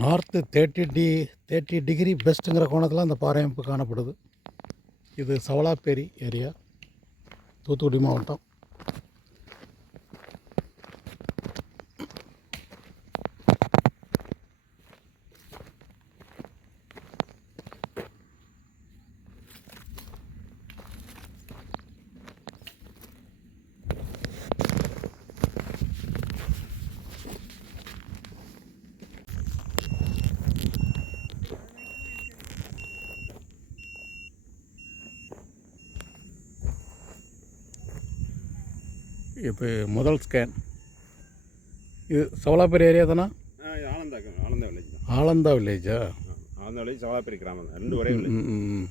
North thirty டி thirty degree பெஸ்ட்டுங்கிற கோணத்தில் அந்த பாறையமைப்பு காணப்படுது. இது சவலாப்பேரி ஏரியா தூத்துக்குடி மாவட்டம். இது முதல் ஸ்கேன் இது சவலாப்பேரி ஏரியா தானே? ஆ, இது ஆனந்தாக்கு ஆனந்தா வில்லேஜ் ஆலந்தா வில்லேஜா ஆ, ஆனந்தா வில்லேஜ் சவாலாப்பேரி கிராமம் தான். ரெண்டு ஒரே வில்லேஜ்.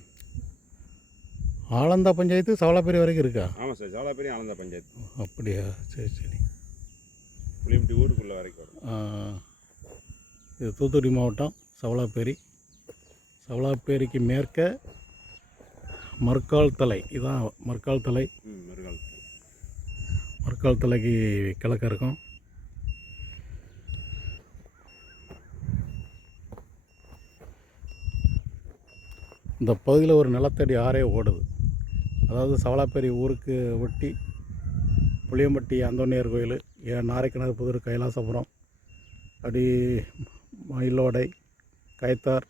ஆலந்தா பஞ்சாயத்து சவலாப்பேரி வரைக்கும் இருக்கா? ஆமாம் சார் சவாலாப்பேரி ஆனந்தா பஞ்சாயத்து. அப்படியா சரி சரி. புளியம்பட்டி ஊருக்குள்ளே வரைக்கும் வரும். இது தூத்துக்குடி மாவட்டம் சவலாப்பேரி. சவலாப்பேரிக்கு மேற்க மர்க்கால் தலை. இதான் மர்க்கால் தலை. ம் மறுக்கால் தலைக்கு கிழக்க இருக்கும். இந்த பகுதியில் ஒரு நிலத்தடி ஆறே ஓடுது. அதாவது சவலாப்பேரி ஊருக்கு ஒட்டி புளியம்பட்டி அந்தோனியர் கோயில் ஏன் நாரைக்கிணறு புதூர் கைலாசபுரம் அப்படி மயிலோடை கைத்தார்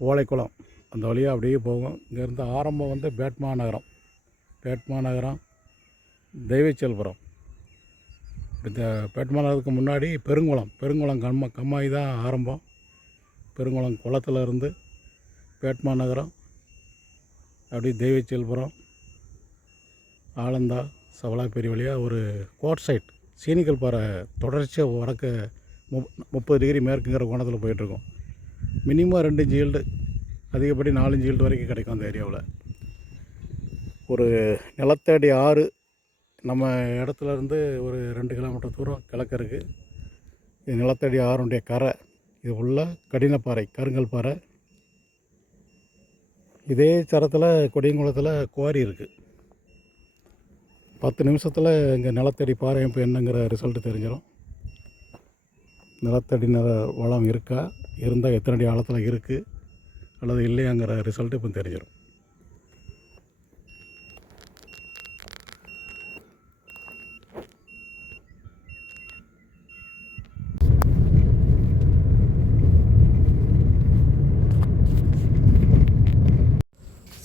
ஓலைக்குளம். அந்த வழியாக அப்படியே போகும். இங்கேருந்து ஆரம்பம் வந்து பேட்மா நகரம். பேட்மா நகரம். தெய்வச்செல்புரம். இந்த பேட்மலத்துக்கு முன்னாடி பெருங்குளம் பெருங்குளம் கம்மா கம்மாய் தான் ஆரம்பம். பெருங்குளம் குளத்துல இருந்து பேட்மா நகரம் அப்படி தெய்வச்செல்புரம் ஆலந்தா சவலாப்பேரி வழியாக ஒரு கோட் சைட் சீனிக்கல் பாறை தொடர்ச்சியாக வடக்கு முப் முப்பது டிகிரி மேற்குங்கிற கோணத்தில் போயிட்டுருக்கோம். மினிமம் ரெண்டு ஜீல்டு அதிகப்படி நாலஞ்சு ஈல்டு வரைக்கும் கிடைக்கும் அந்த ஏரியாவில். ஒரு நிலத்தடி ஆறு நம்ம இடத்துலருந்து ஒரு ரெண்டு கிலோமீட்டர் தூரம் கிழக்கு இருக்குது இது நிலத்தடி ஆறுடைய கரை. இது ஃபுல்லாக கடினப்பாறை கருங்கல் பாறை. இதே சரத்தில் கொடியங்குளத்தில் குவாரி இருக்குது பத்து நிமிஷத்தில் இங்கே நிலத்தடி பாறை இப்போ என்னங்கிற ரிசல்ட்டு தெரிஞ்சிடும் நிலத்தடி நில வளம் இருக்கா? இருந்தால் எத்தனை ஆழத்தில் இருக்குது அல்லது இல்லையாங்கிற ரிசல்ட்டு இப்போ தெரிஞ்சிடும்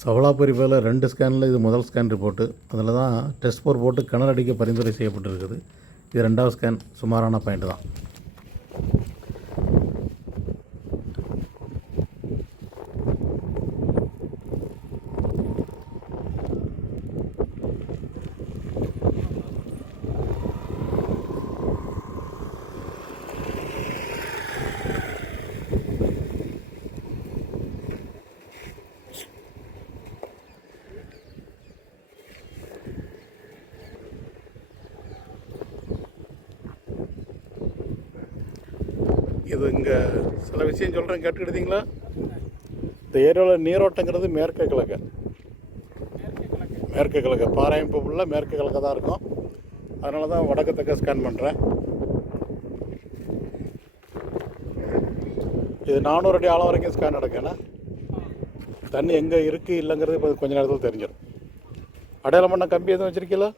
சவலாப்பரி பேரில் ரெண்டு ஸ்கேனில் இது முதல் ஸ்கேன் ரிப்போர்ட்டு அதில் தான் டெஸ்ட் போர் போட்டு கிணறு அடிக்க பரிந்துரை செய்யப்பட்டிருக்குது. இது ரெண்டாவது ஸ்கேன் சுமாரான பாயிண்ட் தான். இது இங்கே சில விஷயம் சொல்கிறேன் கேட்டுக்கிட்டீங்களா? இந்த ஏரியாவில் நீரோட்டங்கிறது மேற்கு கிழக்கு. மேற்கு கிழக்கு. பாறையமைப்பு ஃபுல்லாக மேற்கு கிழக்க தான் இருக்கும். அதனால தான் வடக்கு தக்க ஸ்கேன் பண்ணுறேன் இது நானூறு அடி ஆழம் வரைக்கும் ஸ்கேன் நடக்குண்ணா தண்ணி எங்கே இருக்குது இல்லைங்கிறது இப்போ கொஞ்சம் நேரத்தில் தெரிஞ்சிடும் அடையாளம் பண்ண கம்பி எதுவும் வச்சுருக்கீங்களா?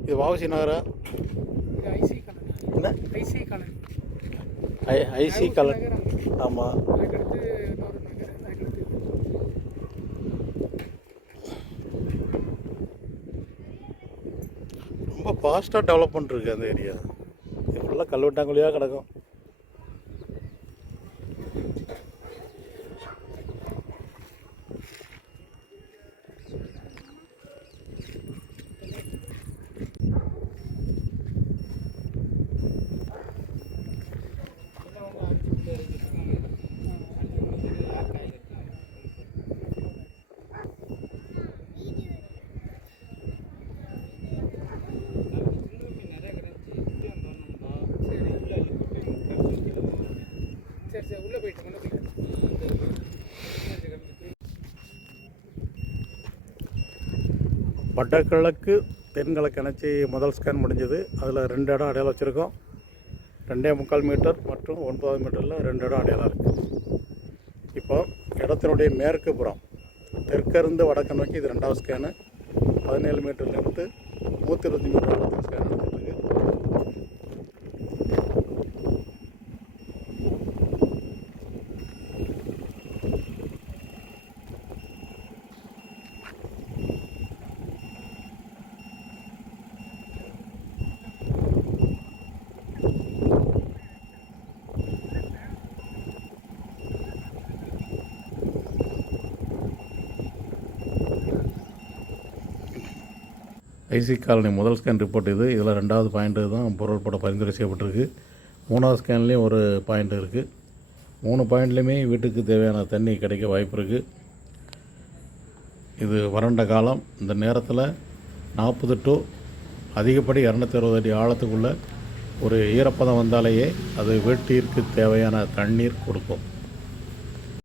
இது வாவசி நகரா? இது ஐசி கலர் என்ன? IC colour I IC colour ஆமாம் நகர் ரொம்ப ஃபாஸ்ட்டாக டெவலப்மெண்ட் இருக்குது அந்த ஏரியா இது ஃபுல்லாக கல்வெட்டாங்குழியாக கிடக்கும். வடகிழக்கு தென்கிழக்கு இணைச்சி முதல் ஸ்கேன் முடிஞ்சது. அதில் ரெண்டு இடம் அடையாளம் வச்சுருக்கோம். ரெண்டே முக்கால் மீட்டர் மற்றும் ஒன்பது மீட்டரில் ரெண்டு இடம் அடையாளம் இருக்குது இப்போ இடத்தினுடைய மேற்கு புறம் தெற்கிருந்து வடக்கு நோக்கி இது ரெண்டாவது ஸ்கேனு பதினேழு மீட்டர்லேருந்து நூற்றி இருபத்தி மீட்டர் ஆழத்துக்கு ஸ்கேன் ஐசி காலனி முதல் ஸ்கேன் ரிப்போர்ட் இது. இதில் ரெண்டாவது பாயிண்ட்டு தான் பொருள்பட பரிந்துரை செய்யப்பட்டிருக்கு. மூணாவது ஸ்கேன்லேயும் ஒரு பாயிண்ட் இருக்குது மூணு பாயிண்ட்லேயுமே வீட்டுக்கு தேவையான தண்ணி கிடைக்க வாய்ப்பு இருக்குது இது வறண்ட காலம். இந்த நேரத்தில் நாற்பது டு அதிகப்படி இரநூத்தி அறுபது அடி ஆழத்துக்குள்ளே ஒரு ஈரப்பதம் வந்தாலேயே அது வீட்டிற்கு தேவையான தண்ணீர் கொடுக்கும்.